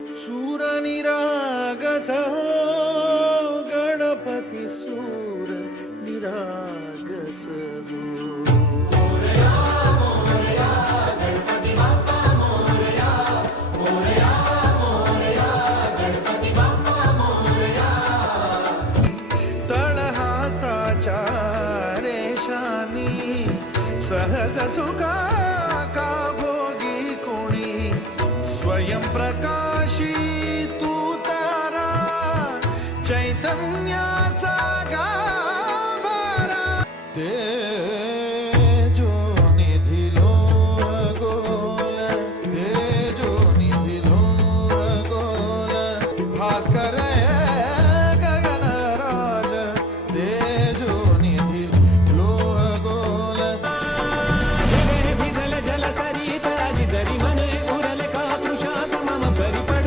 सूर निरागस हो गणपती सूर निरागस हो. तळहाताच्या रेषानी सहज सुखा का भोगी कोणी स्वयं प्रकाशी तू तारा चैतन्य